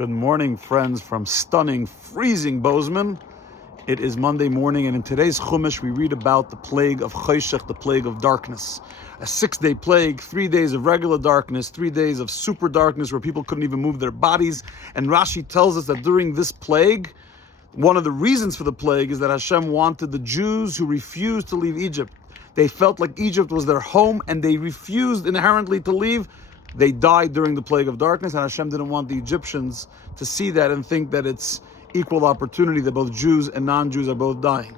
Good morning, friends, from stunning, freezing Bozeman. It is Monday morning, and in today's Chumash, we read about the plague of Choshech, the plague of darkness. A 6-day plague, 3 days of regular darkness, 3 days of super darkness where people couldn't even move their bodies. And Rashi tells us that during this plague, one of the reasons for the plague is that Hashem wanted the Jews who refused to leave Egypt. They felt like Egypt was their home, and they refused inherently to leave. They died during the plague of darkness, and Hashem didn't want the Egyptians to see that and think that it's equal opportunity, that both Jews and non-Jews are both dying.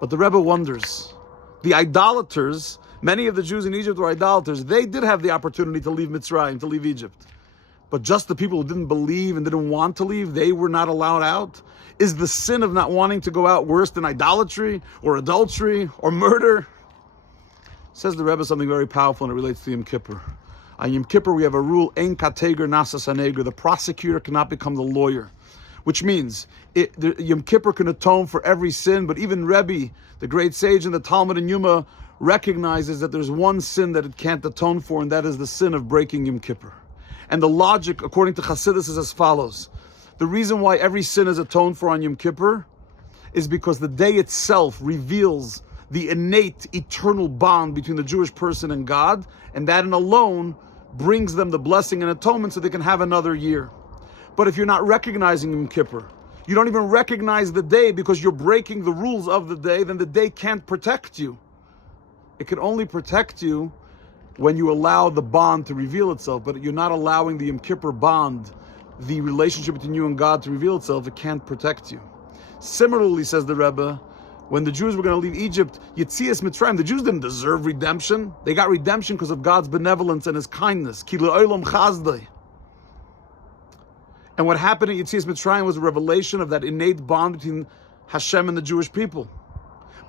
But the Rebbe wonders, the idolaters, many of the Jews in Egypt were idolaters. They did have the opportunity to leave Mitzrayim, to leave Egypt. But just the people who didn't believe and didn't want to leave, they were not allowed out. Is the sin of not wanting to go out worse than idolatry or adultery or murder? Says the Rebbe something very powerful, and it relates to Yom Kippur. On Yom Kippur, we have a rule, Ein kateger nasas haneger. The prosecutor cannot become the lawyer, which means Yom Kippur can atone for every sin, but even Rebbe, the great sage in the Talmud and Yuma, recognizes that there's one sin that it can't atone for, and that is the sin of breaking Yom Kippur. And the logic, according to Chassidus, is as follows. The reason why every sin is atoned for on Yom Kippur is because the day itself reveals the innate, eternal bond between the Jewish person and God, and that in alone brings them the blessing and atonement so they can have another year. But if you're not recognizing Yom Kippur, you don't even recognize the day because you're breaking the rules of the day, then the day can't protect you. It can only protect you when you allow the bond to reveal itself, but you're not allowing the Yom Kippur bond, the relationship between you and God, to reveal itself. It can't protect you. Similarly, says the Rebbe, when the Jews were going to leave Egypt, Yetzias Mitzrayim, the Jews didn't deserve redemption. They got redemption because of God's benevolence and His kindness. Ki le'olam chazdei. And what happened at Yetzias Mitzrayim was a revelation of that innate bond between Hashem and the Jewish people.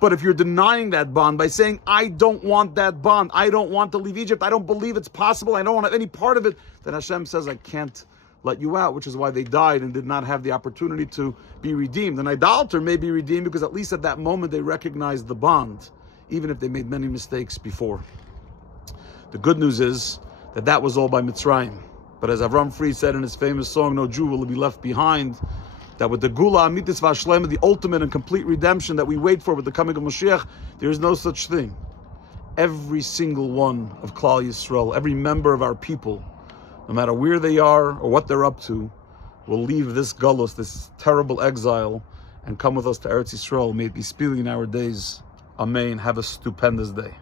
But if you're denying that bond by saying, I don't want that bond, I don't want to leave Egypt, I don't believe it's possible, I don't want any part of it, then Hashem says, I can't let you out, which is why they died and did not have the opportunity to be redeemed. An idolater may be redeemed because at least at that moment they recognized the bond, even if they made many mistakes before. The good news is that that was all by Mitzrayim. But as Avram Fried said in his famous song, No Jew Will Be Left Behind, that with the Gula Amitis Vashlema, the ultimate and complete redemption that we wait for with the coming of Mashiach, there is no such thing. Every single one of Klal Yisrael, every member of our people, no matter where they are or what they're up to, will leave this galus, this terrible exile, and come with us to Eretz Yisrael. May it be speedily in our days. Amen. Have a stupendous day.